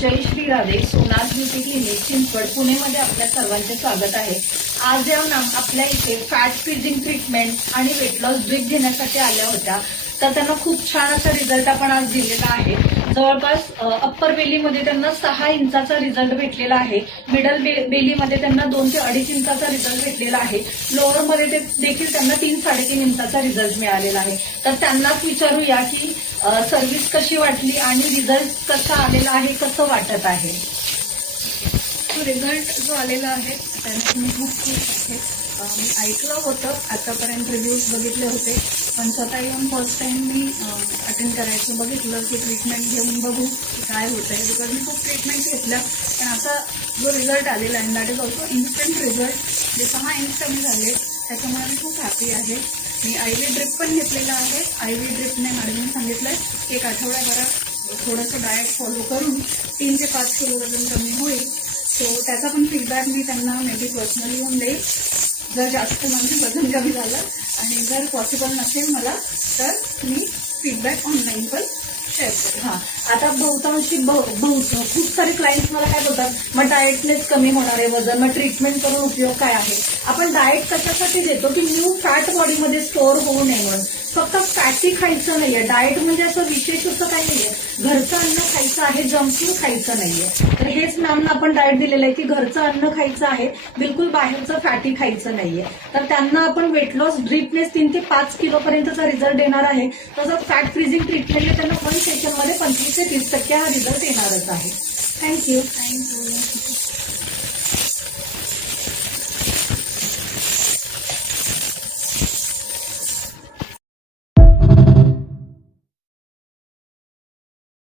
जय Shri Radhe. सोनाज beauty clinic Chinchwad पुणेमध्ये आपल्या सर्वांचे स्वागत आहे. आज या आपल्या इथे फॅट फ्रीजिंग ट्रीटमेंट आणि वेट लॉस ड्रिप घेण्यासाठी आल्या होत्या. तर त्यांना खूप छान असा रिझल्ट आपण आज दिलेला आहे. जवळपास अप्पर बेलीमध्ये त्यांना 6 इंचाचा रिझल्ट भेटलेला आहे. मिडल बेलीमध्ये त्यांना 2 ते 2.5 इंचाचा रिझल्ट भेटलेला आहे. लोअरमध्ये देखील त्यांना 3-3.5 इंचाचा रिझल्ट मिळालेला आहे. तर त्यांनाच विचारूया की सर्व्हिस कशी वाटली आणि रिझल्ट कसा आलेला आहे, कसं वाटत आहे. रिझल्ट जो आलेला आहे त्याने मी खूप खुश आहे. मी ऐकलं होतं, आतापर्यंत रिव्ह्यूज बघितले होते, पण स्वतः येऊन फर्स्ट टाइम मी अटेंड करायचं बघितलं की ट्रीटमेंट घेऊन बघू की काय होतं आहे. बिकॉज मी खूप ट्रीटमेंट घेतल्या, पण आता जो रिझल्ट आलेला आहे that is also instant result. जे 6 इंच कमी झाले त्याच्यामुळे मी खूप हॅपी आहे. मी IV ड्रिप पण घेतलेला आहे. IV ड्रिपने मॅडमने सांगितलं की 1 आठवड्याभरात थोडंसं डाएट फॉलो करून 3 ते 5 किलो वजन कमी होईल. सो त्याचा पण फीडबॅक मी त्यांना मे बी पर्सनली येऊन देईल, जर जास्त माझं वजन कमी झालं. आणि जर पॉसिबल नसेल मला तर मी फीडबॅक ऑनलाईन पण शेअर करेन. हा, आता बहुतांशी खूप सारे क्लायंट्स मला काय बोलतात, मग डाएटनेच कमी होणार आहे वजन, मग ट्रीटमेंट करून उपयोग काय आहे. आपण डाएट कशासाठी देतो की न्यू फॅट बॉडीमध्ये स्टोअर होऊ नये म्हणून. फक्त फॅटी खायचं नाहीये. डाएट म्हणजे असं विशेष असं काही नाहीये. घरचं अन्न खायचं आहे, जंक फूड खायचं नाहीये. तर हेच मॅमना आपण डाएट दिलेलं आहे की घरचं अन्न खायचं आहे, बिलकुल बाहेरचं फॅटी खायचं नाहीये. तर त्यांना आपण वेट लॉस ड्रिपनेस 3 ते 5 किलोपर्यंतचा रिझल्ट देणार आहे. तसंच फॅट फ्रीजिंग ट्रीटमेंटने त्यांना 1 सेशनमध्ये 25 ते 30% हा रिझल्ट येणारच आहे. थँक्यू.